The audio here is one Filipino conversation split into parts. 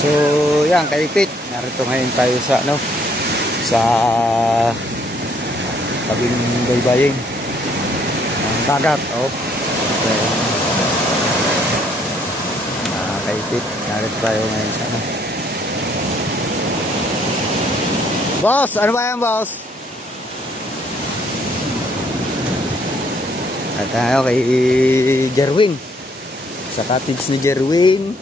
So, yan, kaipit. Narito ngayon tayo sa, sa tabing baybayin ng dagat. Okay. Kaipit. Narito tayo ngayon sa, Boss! Ano ba yan, boss? At tayo kay Jerwin. Sa cottage ni Jerwin.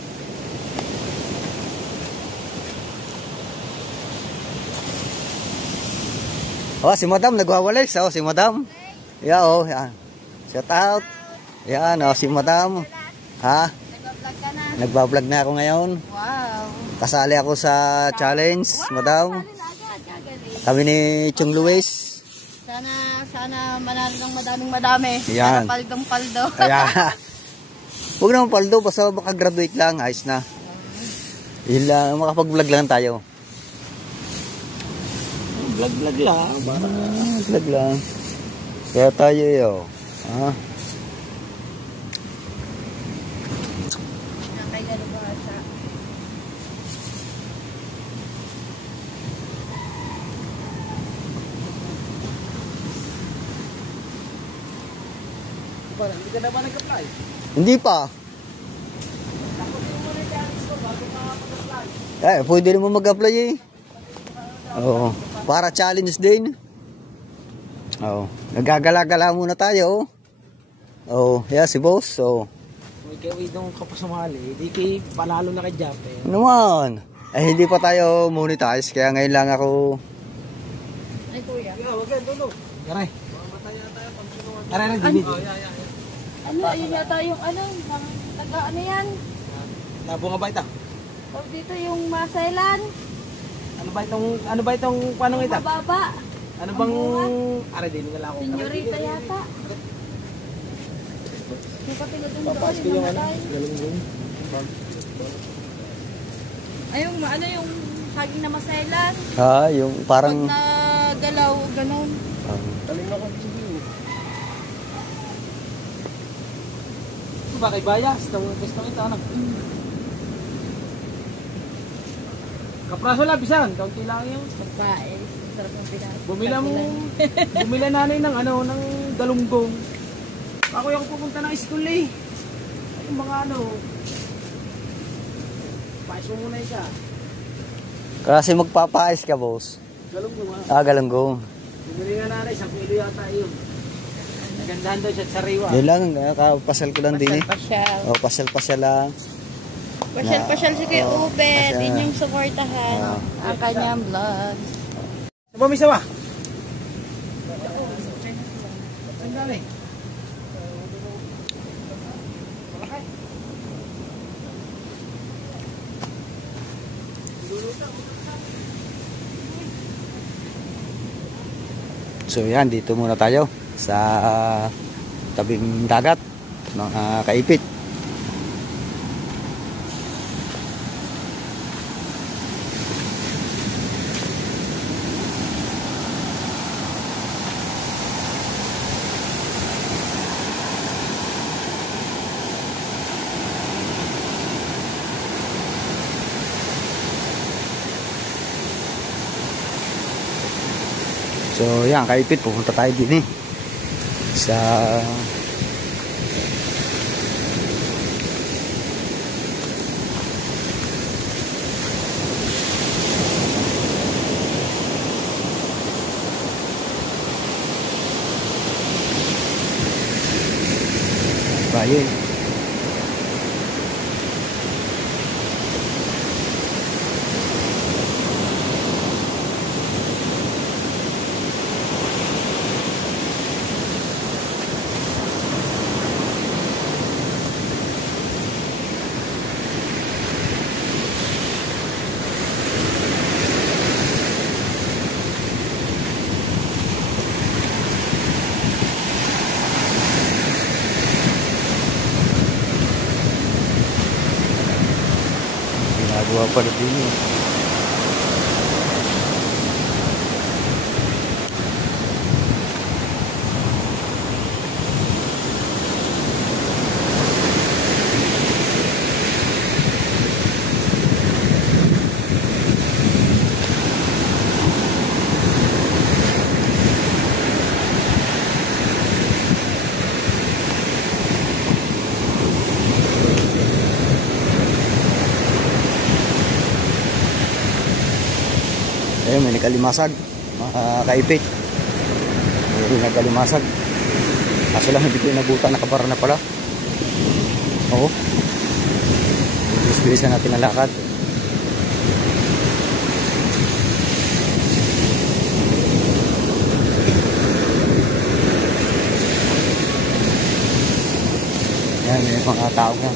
Si Madam nagwawalis. Si Madam. Yan. Shout out. Yan, si Madam. Ha? Nagbablog ka na. Nagbablog na ako ngayon. Wow. Kasali ako sa challenge, Madam. Kami ni Chong Luis. Sana manalo ng madami. Yan. Sana paldong-paldo. Kaya, huwag naman paldo. Basta makagraduate lang. Ayos na. Yun lang. Makapag-vlog lang tayo. Vlog lang. Vlog lang. Kaya tayo yun. Ha? Kay Galubasa. Hindi ka na ba nag-apply? Hindi pa. Pwede naman mag-apply eh. Oo. Para challenge din. Oo. Nagagala-gala muna tayo. Oo. Si boss. Oo. Kung ikaw itong kapasumali, di kay palalo na kay Jape. Naman. Hindi pa tayo monetize. Kaya ngayon lang ako. Ay, kuya. Wag yan, tulog. Yaray. Mamataya tayo pag sinuwan. Yaray, David. Ayun yata yung ano yan? Labo nga ba ito? O dito yung masailan. Ano ba itong panong ito? Mababa. Ano bang... Aray, din nga lang ako. Senyorita yata. Papatingod yung Papas ko yung galunggong. Ay, yung saging na masailan. Yung parang... Pag nagalaw, ganun. Taling ako. Sige. Ba kay Bayas? Gusto ito, anak. Kapraso lang, bisan. Kaunti lang yung... Magpae. Sarap ng pinas. Bumila nanay ng ng galunggong. Ako yung pupunta ng school eh. Yung mga paiso muna ka. Kasi magpapais ka, boss. Galunggong ha? Galunggong. Bumili nga nanay, 1 kilo yata yun. Nagandahan daw siya sa sariwa. Yun lang, kapasal ko lang din eh. Pasyal. Pasyal lang. Pasyal si kay Ubet. Pasyal. Inyong supportahan. Ang kanyang vlog. Saba may sawa? Saan galing? So yan, dito muna tayo sa tabing dagat, mga kaipit. So yan, kaipit, pupunta tayo din eh sa bayan. Ginagawa pala din yun. Ayun, may nagkalimasag. Mga kaipit. May nagkalimasag. Kaso lang, hindi ko inabutan. Nakabara na pala. Oo. Bilis-bilisan natin ang lakad. Ayan, may mga tao na.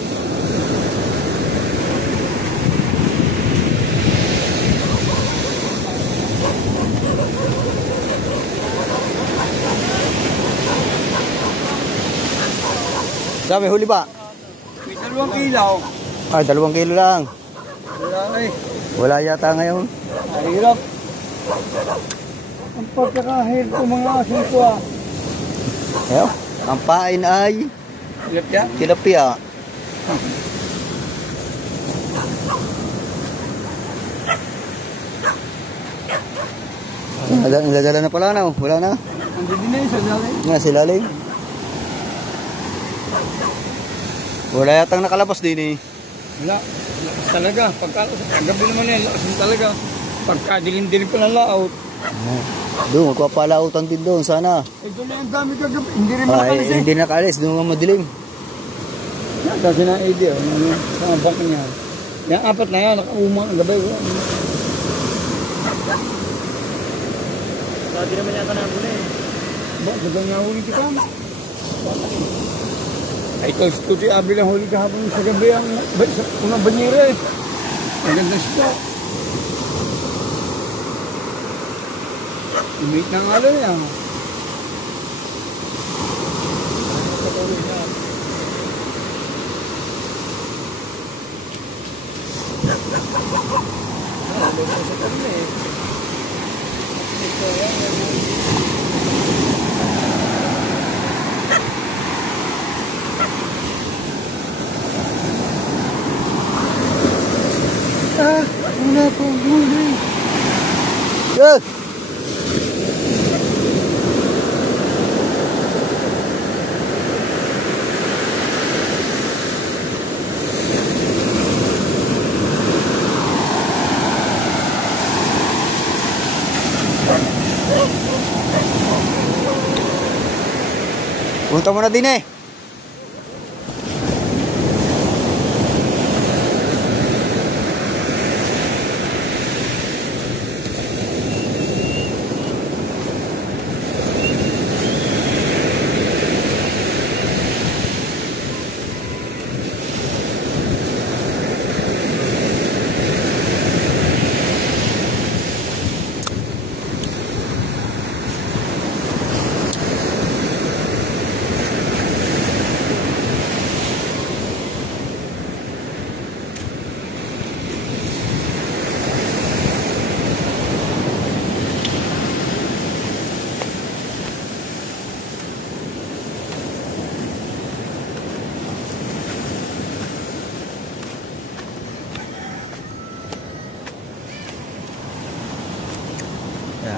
Sabi, huli ba? May 2 kilaw. Ay, 2 kilo lang. Wala eh. Wala yata ngayon. Mahirap. Ang pagkakahirap ko mga asin ko ah. Ayaw. Ang pain ay Tilapia? tilapia. Nagdala na pala na. Wala na. Hindi din na yun sa lalim. Nga, silalim. Wala yatang nakalabas din eh. Wala. Lakas talaga. Pagkagabi naman yan, lakas din talaga. Pagkadilim-dilim pa ng laot. Doon, magpapalautan din doon. Sana. Ito na yung dami kagabi. Hindi rin makalis eh. Hindi nakaalis. Doon nga madilim. Yan, kasi na ID. Sa bank niya. Yan, 4 na yan. Nakaumang ang gabi. Dati naman yata na huli eh. Bakit nga huli kita? Ay, ito, stuti abi lang huli kahapon sa gabi ang unang banyera eh. Maganda siya. Imate na nga lang yan. Wala pong huli. Yes! Punta mo na din eh.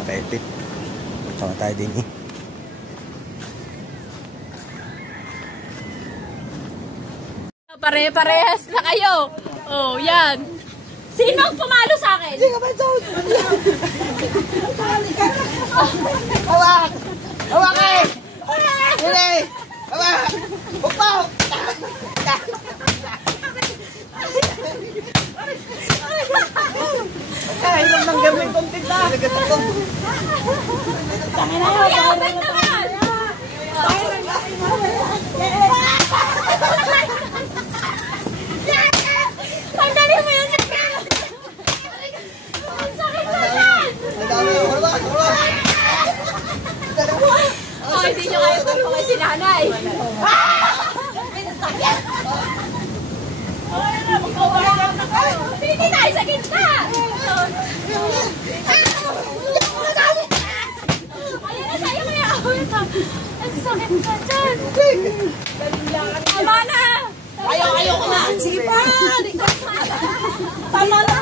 Kaipit. Sama tayo din eh. Pare-parehas na kayo. Oh, yan. Sinong pumalo sa akin? Hindi ka ba ito? Hawak! Hawak eh! Huli! Hawak! Upaw! Kailan ng gamit kong tinta? Yabit naman! Pagdali mo yun sa kaya! Ang sakit sa yan! Oh, hindi nyo kayo pagpakay si nanay. Hindi tayo sa gitna! Ayan na sa'yo kaya ako ito. Ang sakit sa dyan. Tama na! Ayaw ko na! Sige pa! Tama na!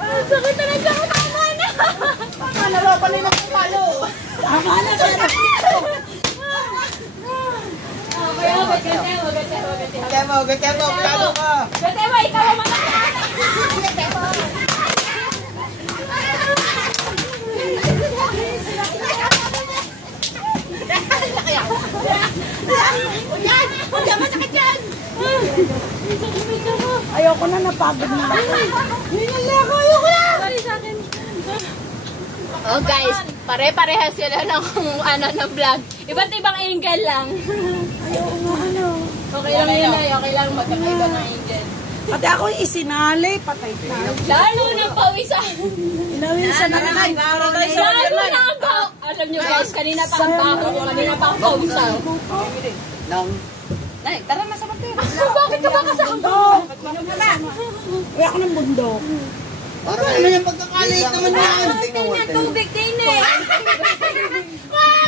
Ang sakit na nandiyan ko! Tama na! Tama na! Panay na kong palo! Tama na! Gatemo, palo ka! Gatemo, ikaw ang mga Huwag masakit yan! Ayoko na, napagod na ako. Ayoko na! Sorry sa akin. Oh guys, pare-parehas sila ng ng vlog. Iba't ibang angle lang. Ayoko nga, ano. Okay lang yun ay, okay lang magkakaiba ng angle. Pati ako isinali, patay na. Lalo na pawisan. Inawisan na lang. Lalo na ang baho. Alam nyo guys, kanina pa ang baho. Kanina pa ang pawisan. Nay, tara na sa bato. Bakit ka ba kasama? Uy, ako ng bundok. Para ano yung pagkakalit naman yan? Tingnan, tubig din eh.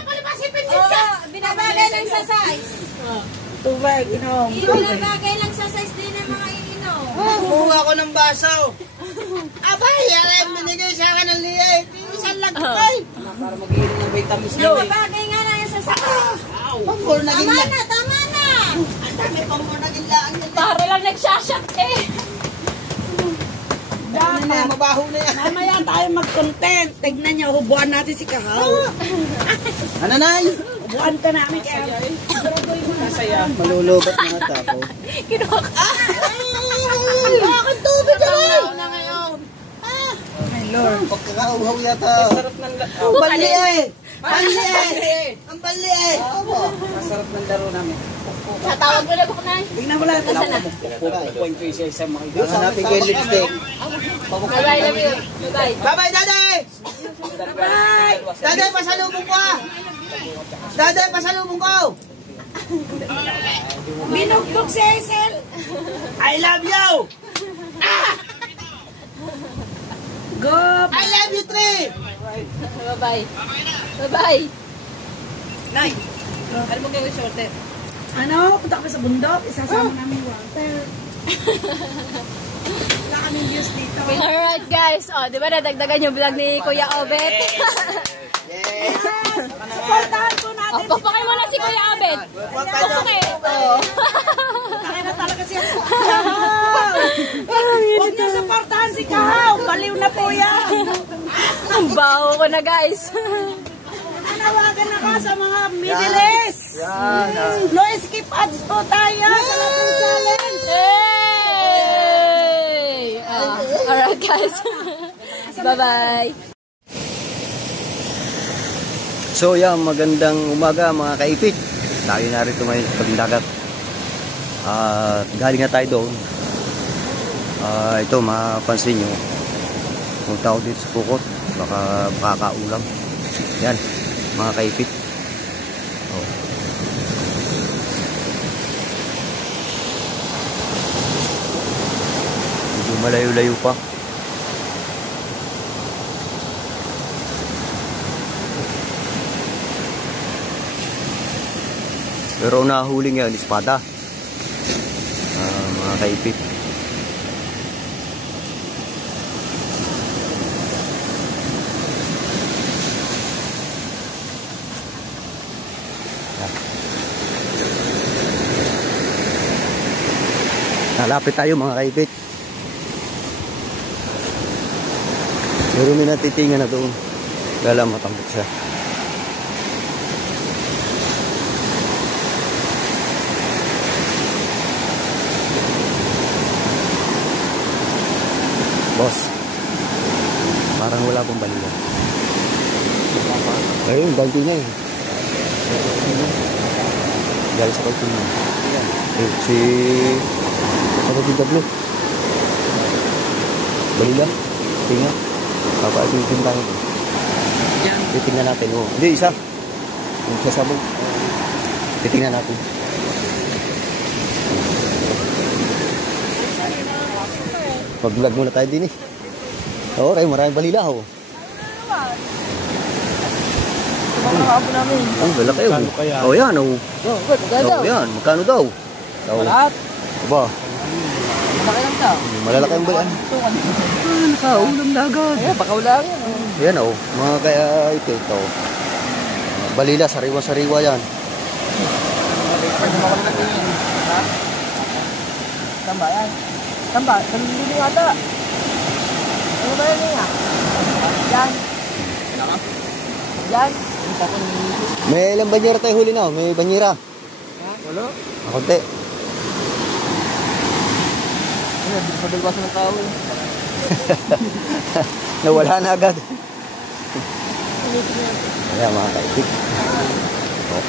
Palipasipin din ka. Binabagay lang sa size. Tubig, inom. Binabagay lang sa size din ng mga iinom. Kumuha ko ng baso. Abay, yan ang binigay sa akin ng liit. Isang lagkay. Para mag-iinom ng vitamins yun. Binabagay nga lang sa size. Pambor naging Tama lang. na, tama na. Ang dami pambor naging laan yun. Para lang nagsashot eh. Ano na yan, mabaho na yan. Mamaya tayo mag-content. Tignan niyo, hubuan natin si Kahaw. Ano na yun? Hubuan ka namin kaya. Masaya. Malulubat mga tao. Kinuha ka. Bakit tubig ka na ngayon. My Lord. Pagkakauhaw yata. Masarap ng Ang bali eh. Bali eh. Ang bali eh. Masarap ng laro namin. Tatawag ko na po na. Tignan mo lang. Nasaan na? Pupukuin ko isa-isa mga hanapin ko yung lipstick. Bye-bye, love you. Bye-bye. Bye-bye, Daday! Bye! Daday, pasalubong ko ah! Daday, pasalubong ko! Binugbog si Hazel. I love you! Go! I love you, Tree! Bye-bye. Bye-bye. Nay, ano mo gawin shorter? Ano? Punta kami sa bundok. Isasama namin yung water. Wala kaming views dito. Alright guys, di ba nadagdagan yung vlog ni Kuya Obet? Yes! Supportahan po natin. Papakay mo na si Kuya Obet. Papakay. Kaya na talaga siya. Huwag niyo supportahan si Kahaw. Baliw na po yan. Ang baho ko na guys. Nanawagan na ka sa mga Middle East. No skip ads po tayo sa Latin Challenge. Hey! Alright guys. Bye-bye. So yan, magandang umaga mga kaipit. Tayo na rito ngayon sa Pagdagat. Galing na tayo doon. Ito, mapansin nyo. Kung tao dito sa Pukot, baka makakaulam. Yan, mga kaipit. Oh. Medyo malayo-layo pa. Pero nahuli ngayon, espada. Mga kaipit. Nalapit tayo mga kaipit. Meron may natitingan na doon. Gala matambok siya. Boss, parang wala pong balila. Ayun, balto niya eh. Galing sa balto niya. Si DW. Balila. Tingnan. Papaitin tayo. Titingnan natin. Oh. Hindi, isa. Yung sasabog. Titingnan natin. Mag-vlog muna tayo din eh. Okay, maraming balila ho. Ang lalaki oh. Oh, yan oh. Oh, yan. Magkano daw? Lahat? Aba. Malaki lang daw. Malalaki ang bayan. Nakaulam na agad. Ayan, pakaulang. Yan oh. Mga kaya ito. Balila, sariwa-sariwa yan. Tamba yan. Tamba, nalilili ata. Ano ba yan niya? Yan. Yan. May ilang banyera tayo huli na oh. May banyera. Wala. Konti. Ano, hindi pa dalwasan ng tao eh. Nawala na agad. Ayan mga kaibig. Oh.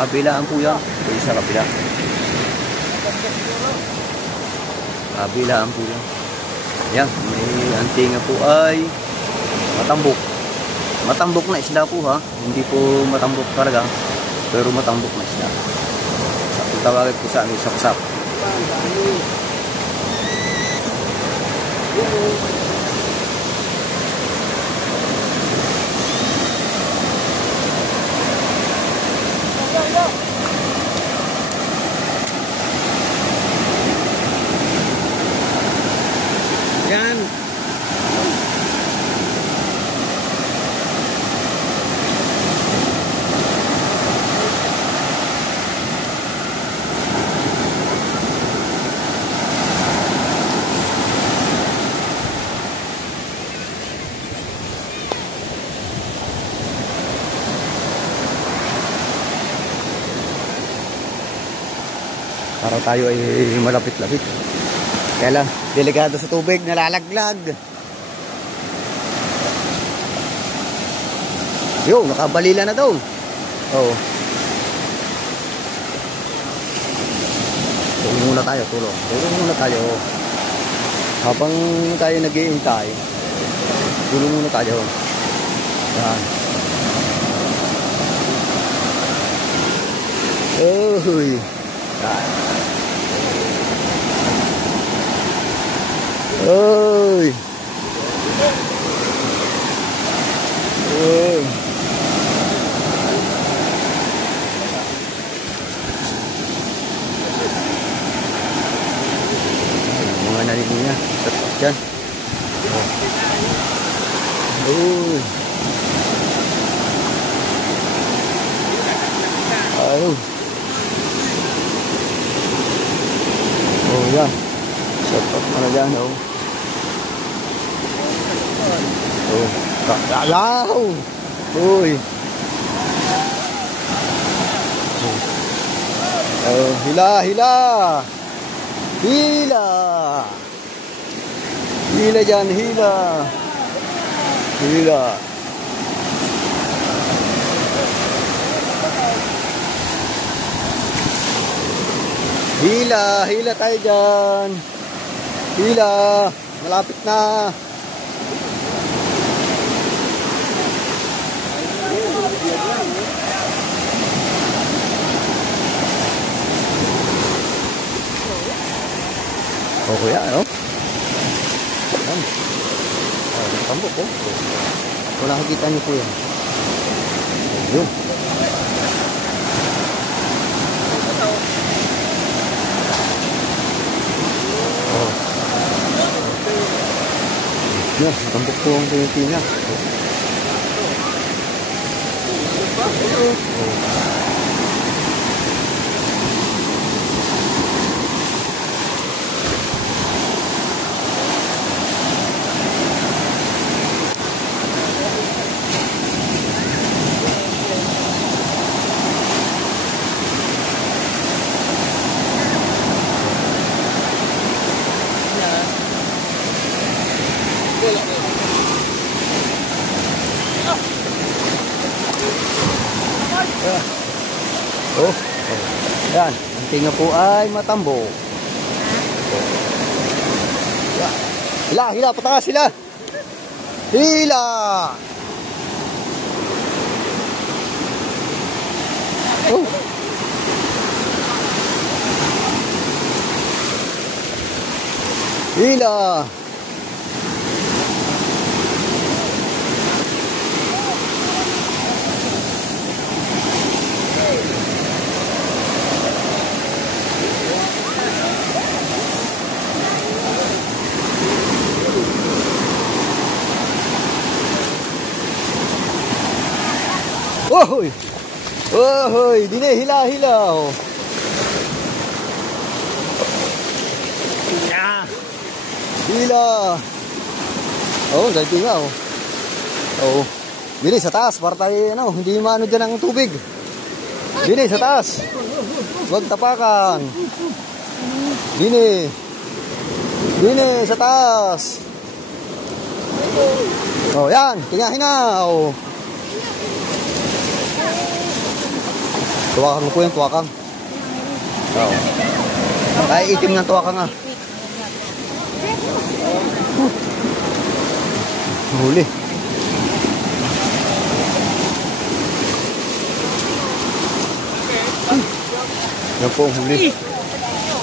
Kabilaan po yan. Ito sa kabila. Kabilaan po yan. Yan, may antinga po ay matambok. Matambok na isda po ha. Hindi po matambok talaga. Pero matambok na isda. Tawagin po sa amin, sapsap. Yan. Para tayo ay malapit-lapit. Kaya lang, delikado sa tubig, nalalaglag. Yo, nakabalila na daw. Oo. Tulong muna tayo, tulong. Tulong muna tayo. Habang tayo nag-iintay, tulong muna tayo. Yan. Uy. Yan. Uy. Uy. Mga nalilinya. Tetap dyan. Uy. Ayo. Oh yan. Tetap mana dyan. Oh. Oh, kakalaw. Uy. Oh, hila, hila. Hila. Hila dyan, hila. Hila. Hila, hila tayo dyan. Hila. Malapit na. Oh, kuya, ano? Ayan. Oh, tambok, oh. Kung nakikita niyo po yan. Ayun. Oh. Yan, tambok po ang tinitina. Oh. Oh, oh. Yan, ang tinga po ay matambo. Hila, hila, patakas sila. Hila. Oh. Hila. Ohoy! Ohoy! Dine, hila, hila! Oh. Yeah. Hila! Oh, dahil nga, oh. Oh. Dine, sa taas, para tayo, ano, hindi maano dyan ang tubig. Dine, sa taas. Huwag tapakan. Dine. Dine, sa taas. Oh, yan. Tingahin na, oh. Tuwakang po yung tuwakang. Oo. Ay, itim ng tuwakang nga. Huli. Yan po ang huli.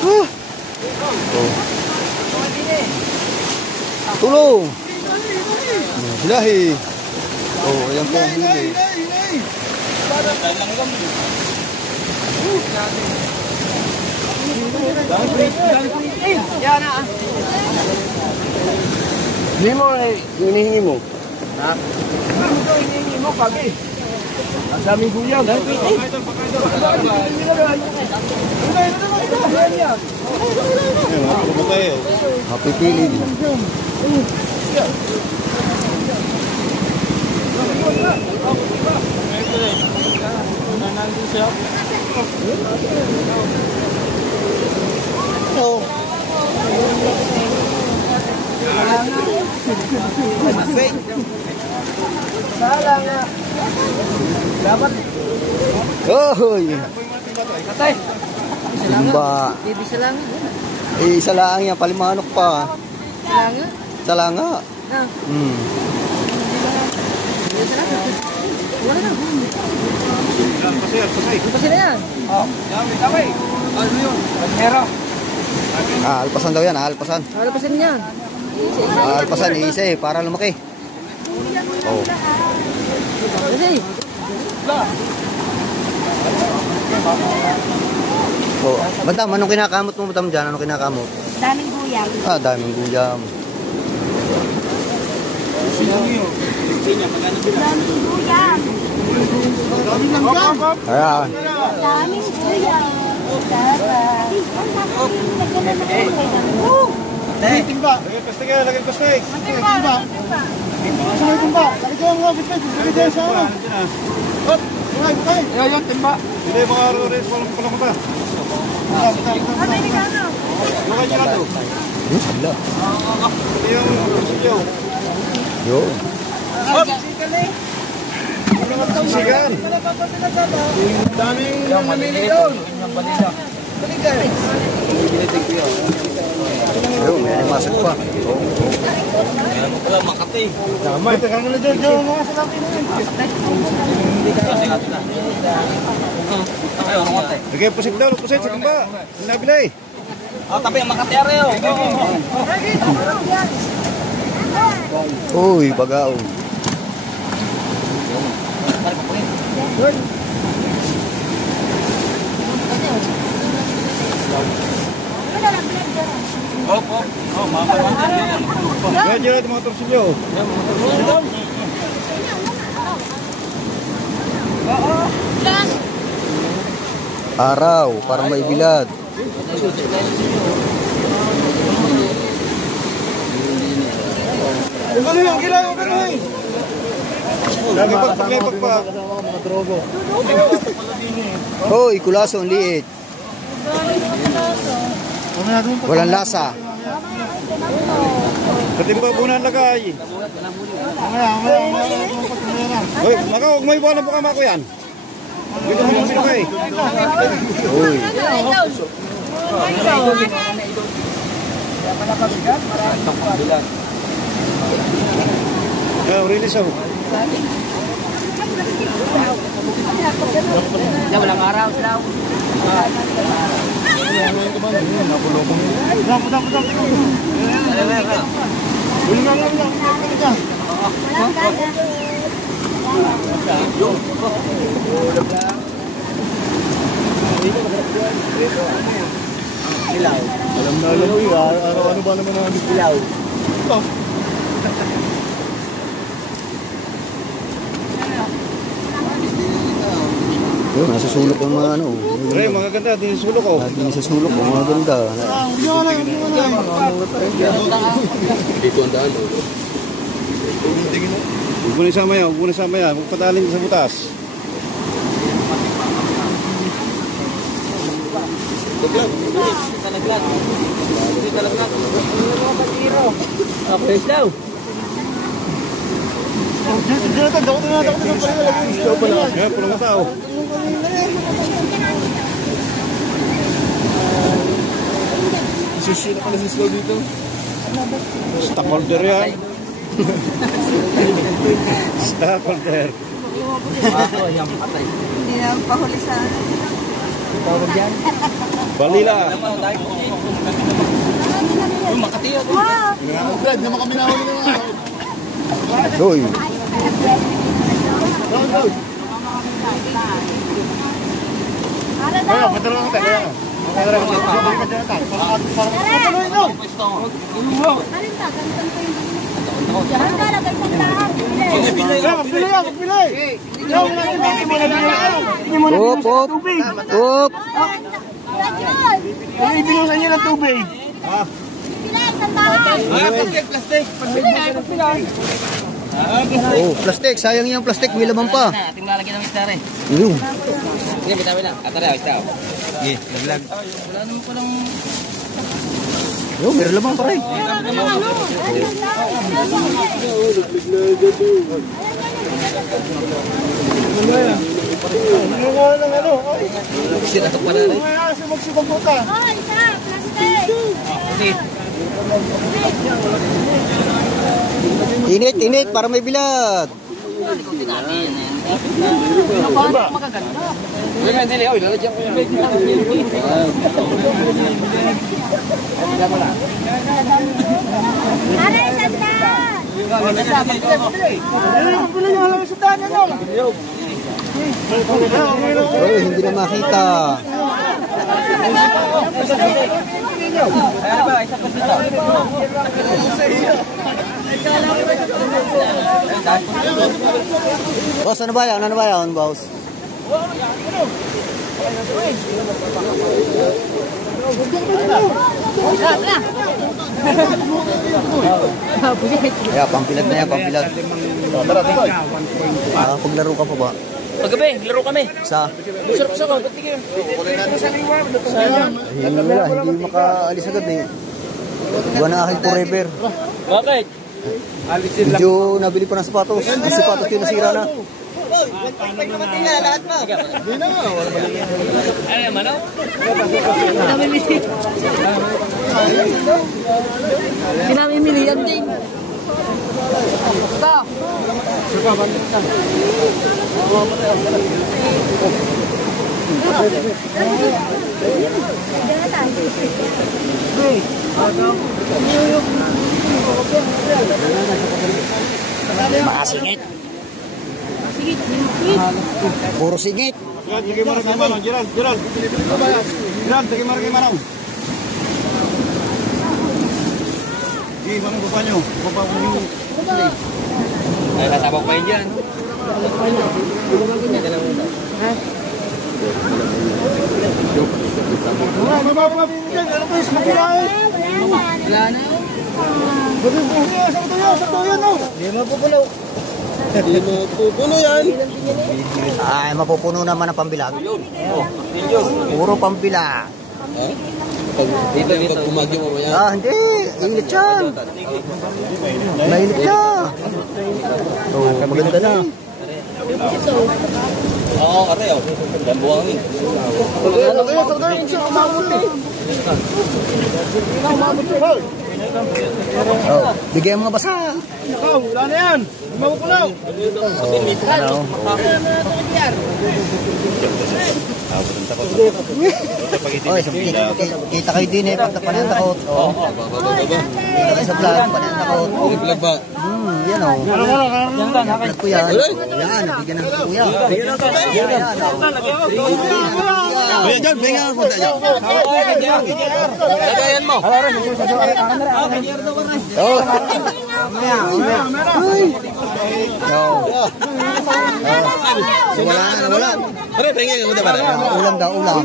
Oh. Tulong! Hilahi! Oh, yan po ang huli. Yan na. Hindi mo, hinihingi mo. Ha? Hinihingi mo, kagi. Ang daming gulyaw. Mapipili din. Oh. Dapat. Oy. Katay. Timba. Isa lang. Eh, isa lang yan. Palimanok pa. Isa lang nga. Wala na. Pasay na yan. Oh, dami. Ano yun? Pagmero. Alpasan daw yan. Alpasan. Alpasan yan. Alpasan. Isa eh. Para lumaki. Oh. Kasi. Oh. Madam, anong kinakamot mo, madam, dyan? Anong kinakamot? Daming guyang. Daming guyam. Daming guyang. Ayan. Daming guyang. Timba. Lagay pastig. Lagay pastig. Timba. Sunod timba. Lagay ko ang biscuit. Lagay dyan sa ano. Hop. Lagay. Ayan, timba. Hindi, mga rin. Walang mata. Amerikano. Lagay nyo na ito. Hala. Ito yung silyo. Yun. Hop. Sigan. Daming namili doon. Baligay. Ayun, may animasok pa. Ayan mo pala, Makati. Tama. Ito ka nila dyan, dyan. Mga sa natin. Lagay pusik daw, pusit sa timba. Nabilay. Tapi ang Makati areo. Uy, bagaong. Kaya dyan natin mga torsilyo. Araw, parang may bilad. Ano yung kilay? Ano yung? Lagi pagpaglepag pa. Hoy, kulaso, ang liit. Walang lasa. Katimba po na lagay. Hoy, naka, huwag mo ibuwan po kama ko yan. Dito mo yung sinakay. Uy. Yeah, release ako. Walang araw, daw. Alam na alam mo yun, araw-ano ba naman ang distilaw? Yun, nasa sulok ang mga ano. Pre, mga ganda, din sulok ko. Lagi sa sulok, mga ganda. Dito ang daan. Huwag mo na isama yan, huwag mo na isama yan. Huwag pataling sa butas. Okay, daw. Jonathan, dako na pala. Lagi yung pala. Kaya, pulang ang tao. Sushi na pala si Slow dito. Stockholder yan. Stockholder. Hindi na pahuli sa ano. Balila. Wow! Brad, naman kami nahuli na nga. Doy. Kaya, madala lang tayo. Madala lang tayo. Patuloy doon. Magpilay. Up, up. Up. Ibinusan niyo ng tubig. Oh, plastic. Sayang yung plastic. May laman pa. Ating lalagyan ng isda rin. Yun. Sige, bitawin na. Atara, isda. Sige, laglag. Wala naman pa lang... Yun, may laman pa rin. Sinatok pa na rin. Init, init. Para may bilat. Oh, hindi na makita. Boss, ano ba yan? Ano ba yan, boss? Kaya, pampilag na yan, pampilag. Paglaro ka pa ba? Paggabi, laro kami. Sa? Masarap sa ko, pati kayo. Hindi makaalis agad eh. Buwan na akin forever. Bakit? Medyo nabili pa ng sapatos. Ang sapatos yung nasira na. Ano naman, no? Pinamimili yan, Ding. Ito. Makasingit. Puro singit. Gerald, sige marang manang. Gerald, sige marang manang. Sige, manang bapa nyo. Bapa mo yung... Ay, natabak pa yun dyan. Mababa dyan. Ano ko yung smakirain? Wala na. Sa tuyo, no? Hindi mo pupulo. Hindi mo pupuno yan. Ay, mapupuno naman ang pambilag. Puro pambilag. Dito yung pag kumagyo mo yan. Ah, hindi. Init yan. Mainit na. Oh, maganda na. Oo, kare oh. Dambuangin. Sa tuyo, umamot eh. Oh, bigyan mga basa. Ikaw, wala na yan. Makukunaw. Ano? Oy, kita kayo din pag napanan takot. Oh. Kita kayo sa vlog, panan takot. Vlog ba? Yan o. Yan po yan. Yan, nabigyan ng kuya. Kuya John, bigyan mo tayo. Lagayan mo. Oh. Wala. Pare, bigyan mo pare. Ulam daw, ulam.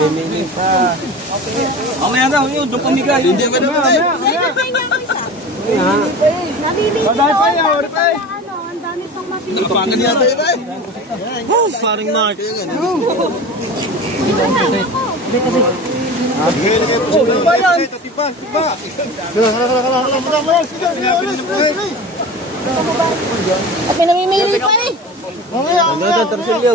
Mimili pa eh. Mamaya daw, yun, doon pamigay. Hindi ba naman tayo? Padahal pa yan, ori pa eh. Ang dami pang mapili. Nakapangan niya tayo ba eh? Paring Mark. Ba yan? Tipa. At may namimili pa eh. Ang torsilyo.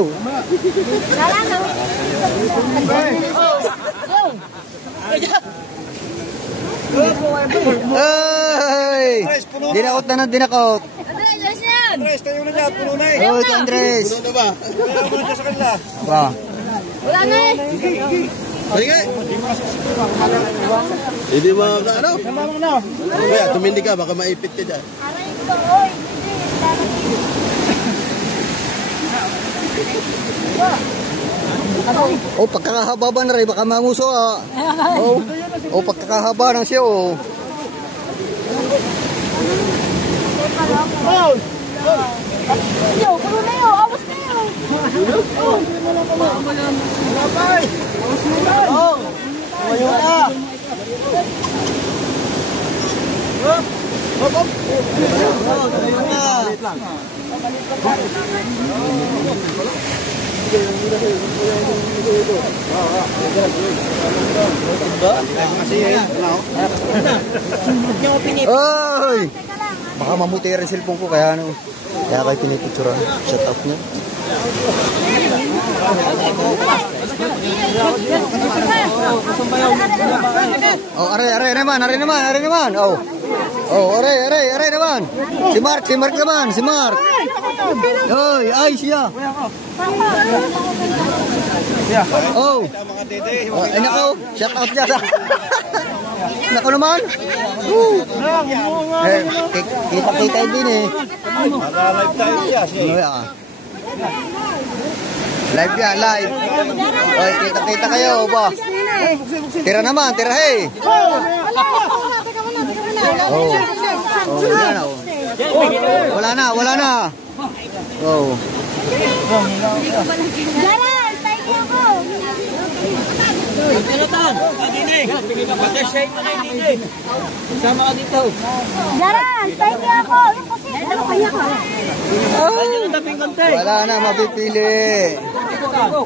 Ay! Dinakot na ng dinakot. Andres, yan! Andres, tayo na dyan, puno na eh. Oh, ito Andres. Ano ba? Kaya puno na sa kanila. Ba? Wala na eh! Sige. Hindi mo ano? Namamang na. Kaya tumindi ka, baka maipit ka dyan. Aray ko, oy! Oh, pagkakahaba ba na rin, baka manguso ah. Oh, pagkakahaba ng siya oh. Yo, puno na yun! Awas na yun! Ay! Baka mamuti rin cellphone ko kaya ano. Kaya kayo pinipicturean. Shut up niya. Oh, are naman. Oh. Oh, are naman. Si Mark naman. Oy, ay siya. Oh. Ay nako, shout out niya. Nako naman. Kita din eh. Live tayo siya. Live yan, live. Oy, kita kayo ba? Tira naman, hey. Oh. Oh, wala na. Wala na. Oh. Jaran! Tayo niyo ako! Jaran! Tayo niyo ako! Yung kasi, ano kaya ka? Wala na, mapipili. Oh.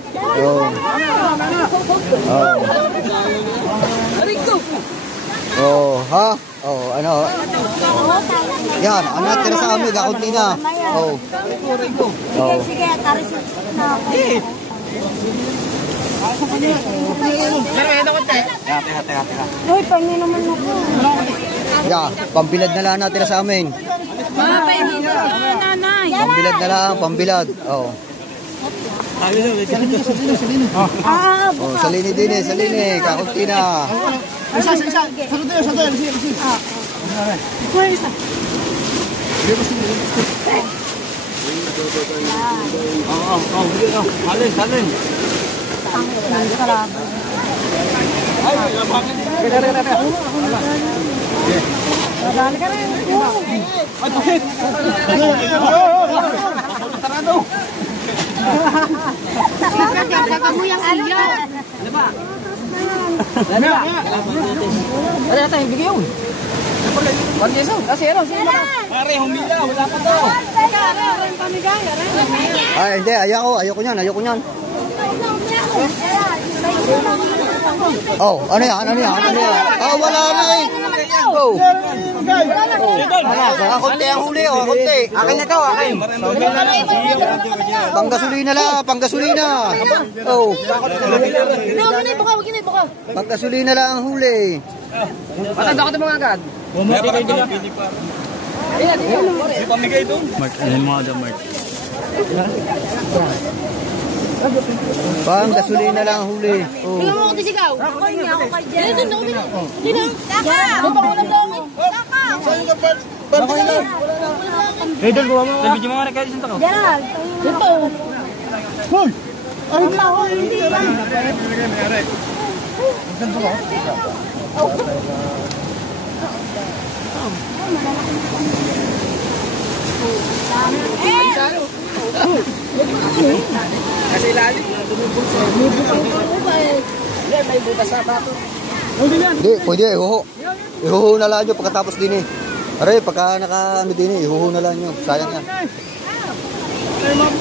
Oh, ha? Oh, ano? Yan, ang natira sa amin, kakunti na. Oh. Sige, taris na ako. Uy, pahingi naman ako. Yeah, pambilad na lang natira sa amin. Pahingi na nanay. Pambilad na lang, pambilad. Oh. Oh, salini din eh, salini, kakunti na. Isa. Sado. Salin. Kata mo yung iyo. Wala na tayong bigyan. Wag yeso. Kasi ano, sino ba? Pare, humila, wala pa daw. Ay, hindi, ayoko niyan. Oh, ano yan? Ano yan? Ano yan? Ah, wala na eh. Oh. Konti ang huli, oh, konti. Akin na to, akin. Panggasolina lang, panggasolina. Oh. Panggasolina lang ang huli. Matanda ko ito mga agad. Pamigay doon. Mark, alin mo nga Mark. Panggasolina lang ang huli. Oh. Tingnan mo ako tisigaw. Ako niya, ako kay Jen. Dito na, dito. Daka! Dito ko lang daw. Daka! Saan ka ba? Barangay. Idol ko mo. Sabi mo nga kahit isang tao. Yan. Dito. Hoy! Ay, Wala ko, hindi lang. Kasi lalim. May butas sa bato. Hindi, pwede ihuho. Ihuho na lang nyo pagkatapos din eh. Aray, pagka naka-ano din eh, ihuho na lang nyo. Sayang yan.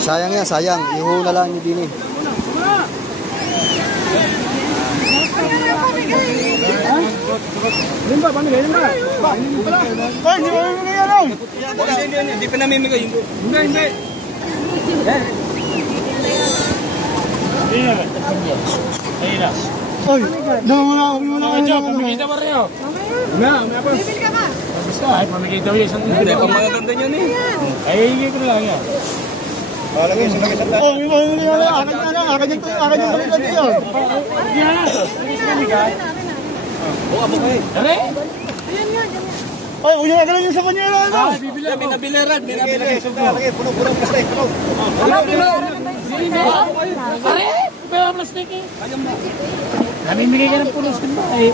Sayang yan, sayang. Ihuho na lang nyo din eh. Limba, pamigay, limba. Hindi pala. Ay, hindi mo mamimigay yan. Hindi pa namimigay. Hindi. Ayun na. Ay, wala ka. Pamigay daw pa rin. Umaya pa. Bibili ka ba? Basta, ay, pamigay daw yan. Hindi pa magaganda niyan eh. Ay, higay ko na lang yan. Lagay sa sandali. Oh, may mamimigay na. Akin yung pamigay yun. Are? Ay, huwag niyo nagalan yung sa kanya lang. May nabileran. May nabileran. Lagay, puno-puno. Plastic, puno. Are? Pera plastic eh. Namimigay ka ng pulos din ba eh?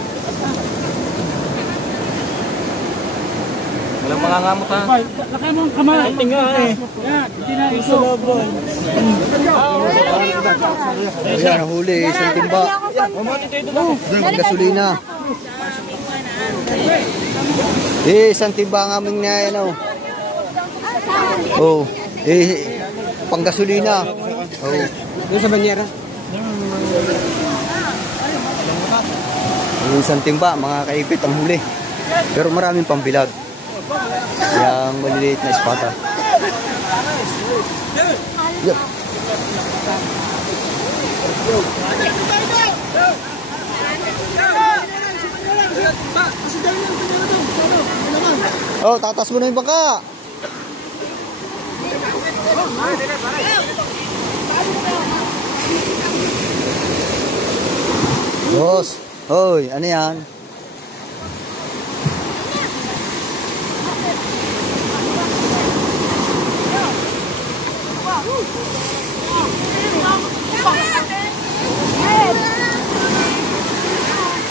Walang mangangamot ha. Lakay mo ang kamay. Tinga eh. Yan, hindi na iso. Ayan, ang huli, isang timba. Panggasolina. Isang timba ang aming na yan, oh. Oh, panggasolina. Oh. Doon sa banyera. Isang timba, mga kaipit ang huli. Pero maraming pambilag. Yang maliliit na espata. Yep. Oh, tatas mo na yung bangka. Boss, hoy, ano yan?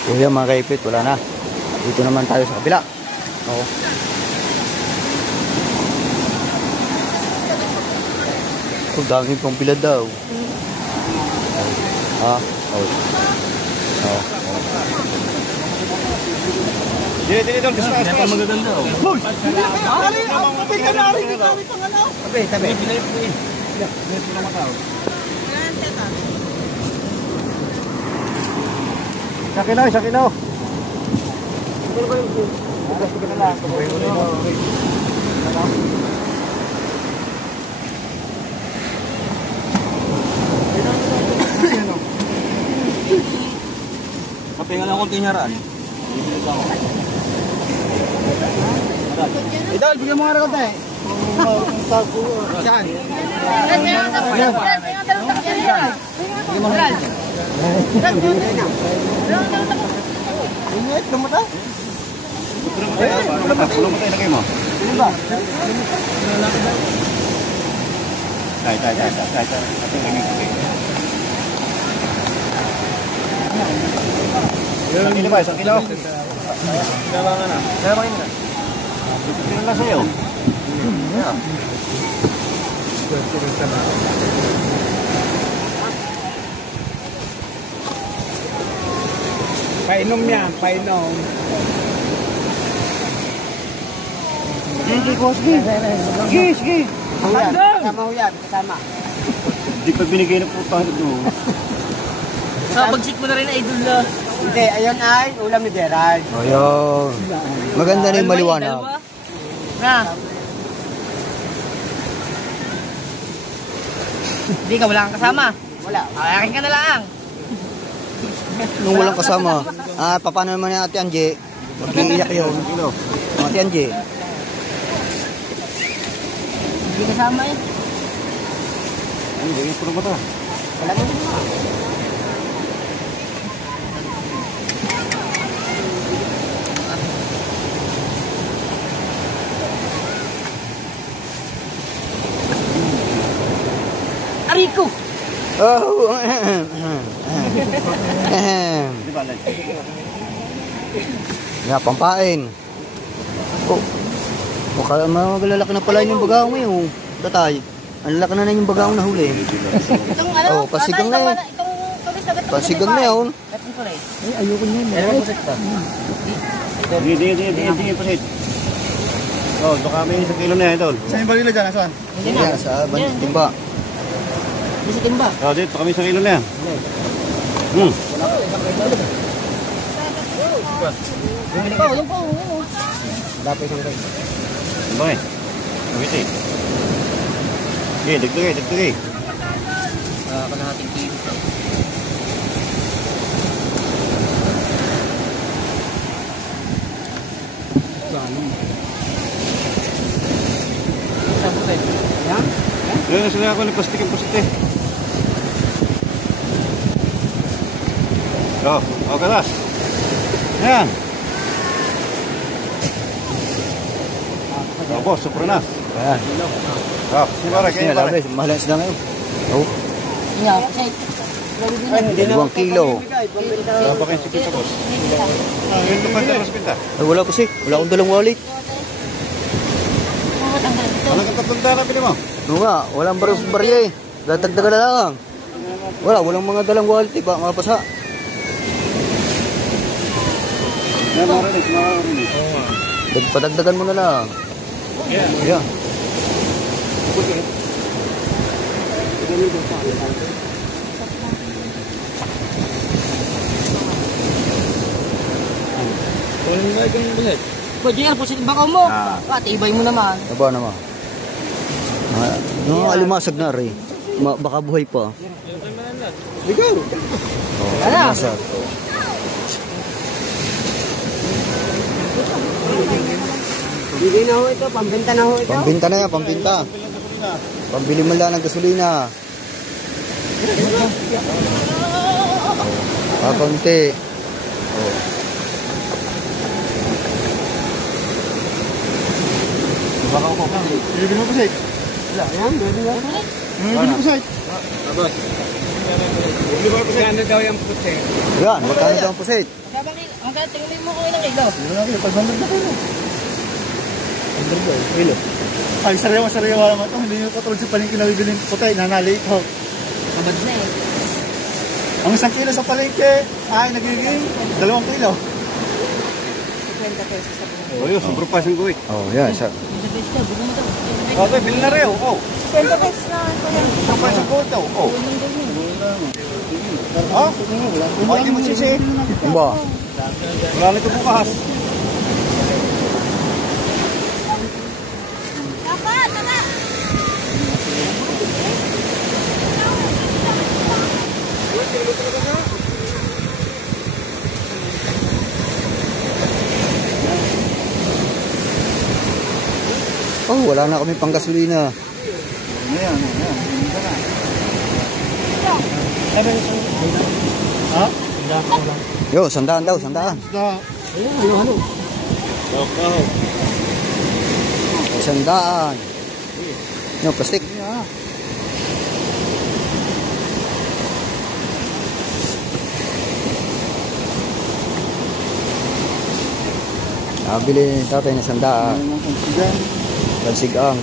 Kuya, mga kaipit, wala na. Dito naman tayo sa kabila. Oo. Ang daming pang pila daw. Ah, oh. Oh. Dili doon. Hindi pa magaganda oh. Hoy! Ari, ang kapit ka na rin. Tabi. Sa kilaw. Kapingan lang konti nyaran. Idol, bigyan mo nga rin ko tayo. Saan? Ingat, lumata. Lumatay lagay mo. Tay. Ini ba, 1 kilo? Kailangan na. Kailangan na. Tingnan na sa'yo. Painom yan, painom. Sige. Kasama ho yan, kasama. Hindi pa binigay na puta ito. Bagsik mo na rin, idol na. Hindi, ayun ay ulam ni Gerald. Ayun. Maganda na yung maliwanag. Na. Hindi ka, wala kang kasama. Wala. Akin ka na lang. Nung walang kasama. Paano naman yung Ate Angie? Mag-iiyak yun. Ate Angie. Hindi kasama eh. Ano, ganyan po na mata. Wala mo na. Ariko! Oh! Di ba, Len? Nga, pampain. Oh. Baka magalalaki na pala yung bagaong mo yung tatay. Ang laki na yung bagaong nahuli. Itong ano? Oh, pasigang na yun. Itong tulis na Pasigang na yun. Ayoko niyan. Hindi, pasit. Oh, baka may 1 kilo na yan, idol. Saan yung balila dyan? Saan? Yan, sa timba. Hindi sa timba. Oh, dito, kami 1 kilo na yan. Bumili pa, yung po. Dapat isang kayo. Bakit? Bakit eh? Okay, dagdagay. Kanahating kilo. Yan, sila ako ng plastic yung pasit eh. Oh, kalas. Yan. Oh, boss, super na. Ayan. Oh, sibara, Kasi kaya nalabi, mahalan sila ngayon. Oh, Yeah, kasi 2 kilo. Baka kayo sikita, boss. Yun ito pa sa pinta. Ay, wala kasi. Wala akong dalang wallet. Walang katatanda na pili mo. Oo nga, walang barya eh. Dadagdagan na lang. Walang mga dalang wallet eh. Baka mapasa. Yan, marinig. Padagdagan mo na lang. Yeah. pwede yan, pusin yung bakaw mo. Tibay mo naman. Aba naman. Alimasag na rin. Baka buhay pa. Ikaw! Oh, alimasag. Hindi na ho ito, pambenta na ho ito. Pambinta na yan, pambinta. Pambili mo lang ng gasolina. Pakunti. Oh. Baka ako. Bibili mo pasit? Wala, yan, bibili mo. Bibili mo pasit? Magkano daw yung puti? Yan, magkano daw ang pusit? Hanggang tingin mo kung ilang kilo. Wala kayo, 500 na kayo. 100 kilo. Ay, sariwa naman ito. Hindi nyo katulad sa palengke na bibilin puti. Nanali ito. Kabad na eh. Ang 1 kilo sa palengke ay nagiging 2 kilo. 50 pesos sa buong. Oh, yun, super passion ko eh. Oh, yan. Sa, Okay, bilhin na rin. Oh, 20 pesos na ito yan. super passion ko ito. Oh. Ha? Oh, hindi mo sisi. ba? Wala na ito bukas. Dapat, tara! Oh, wala na kami pang gasolina. Ayan. Ha? Yo, 100 daw, 100. Ano? 100. Yo, plastic. Nabili ni tatay na 100. Balsigang.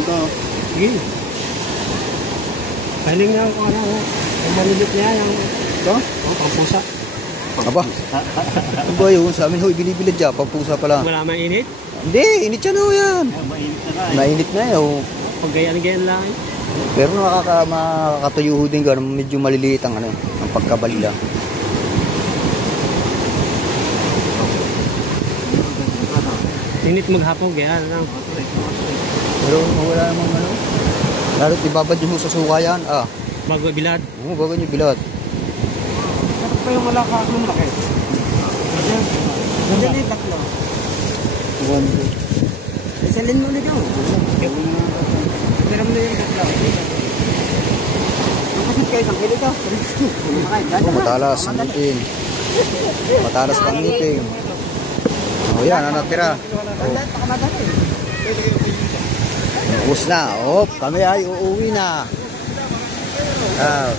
Ito. Sige. Paling nga kung ano, yung malibit niya, yung Ito? pampusa. Aba. Ano ba yun? Sa amin ho, ibinibilad dyan. Pagpusa pala. Wala mainit. Hindi, init yan o yan. Mainit na nga. Mainit na yun. Pag gayaan lang eh. Pero makakatuyo din ka, medyo maliliit ang ano, ang pagkabalila. Init maghapon, gayaan lang. Pero wala namang ano. Lalo ibabad mo sa suka yan. Ah. Bago bilad. Oo, bago nyo bilad. Dapat pa yung malaki. Diyan yung tatlo. Isalin mo ulit ako. Pero mo na yung tatlo. Nakasit kayo isang kilo ito. Oh, matalas ang ngipin. Matalas pang ngipin. Oh, yan, ano tira? Ubus na. Oh, kami ay uuwi na. Ah.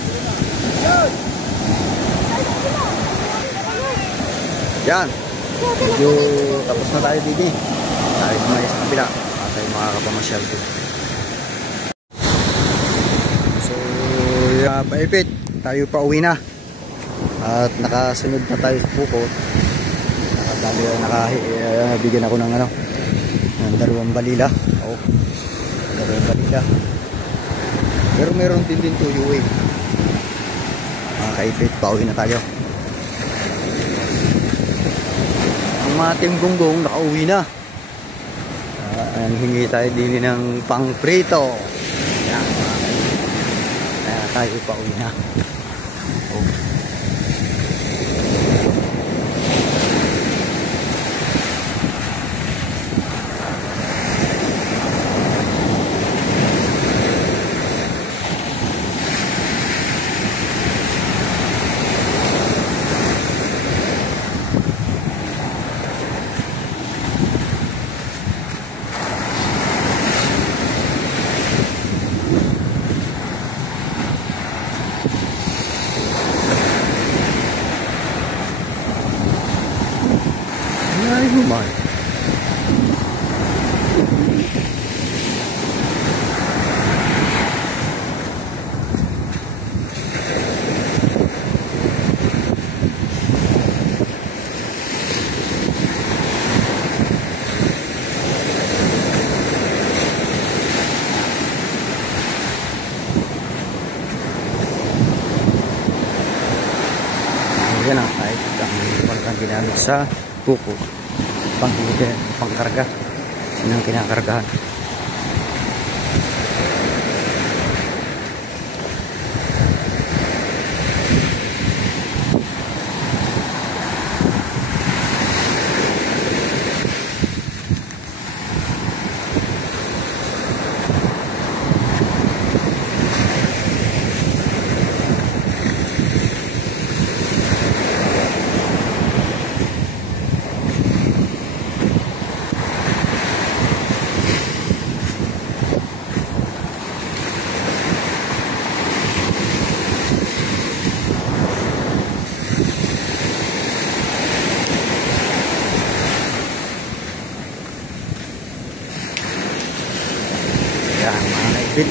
Yan. Medyo tapos na tayo dito. Tayo kumain sa kabila. Tayo makakapamasyal dito. So, paipit. Tayo pa uwi na. At nakasunod na tayo sa Pukot. Bigyan ako ng ano, ng dalawang balila. Oh, dalawang balila. Pero meron din tuyo eh. Mga kaipit, pauwi na tayo. Ang mga timgunggong nakauwi na. Ang hingi tayo din ng pang prito. Yan. Kaya tayo pauwi na. Oh. Ay, humay. Yan ang kahit ang ginamit sa Pukot. Pangkarga. Yan ang kinakargahan. Yan, mga kaibit.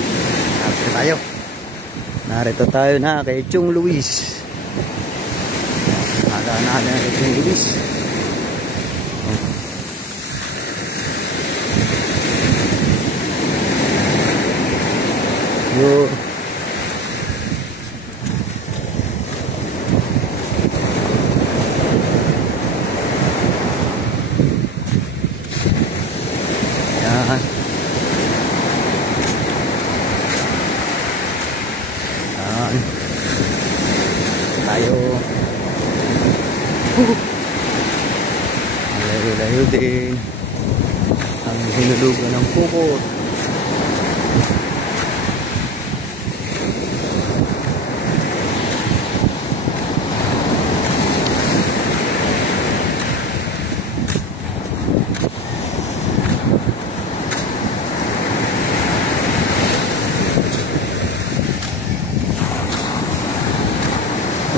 Narito tayo na kay Chong Luis. Nadaan na kay Chong Luis. Yo. Yan. Tayo layo-layo din ang hinulugan ng Pukot.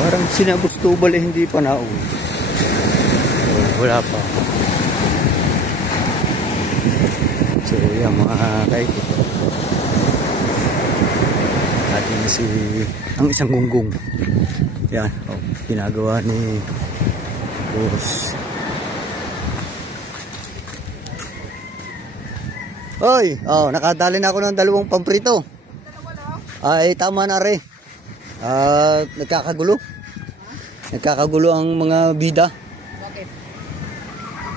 Parang sinabustubal eh, hindi pa nauwi. Wala pa. So yan mga kaibit. Atin na si ang isang gunggong. Yan, oh, ginagawa ni Boss. Oy, nakadali na ako ng 2 pamprito. Ay, tama na rin. Nagkakagulo. Nagkakagulo ang mga bida. Bakit?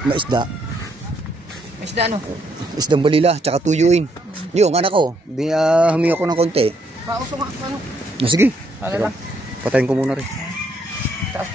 Maisda. Isda ano? Isdang balila, tsaka tuyuin. Yung anak ko, humingi ako ng konti. Pausong ako ano? Sige. Ano lang? Patayin ko muna rin. Taas.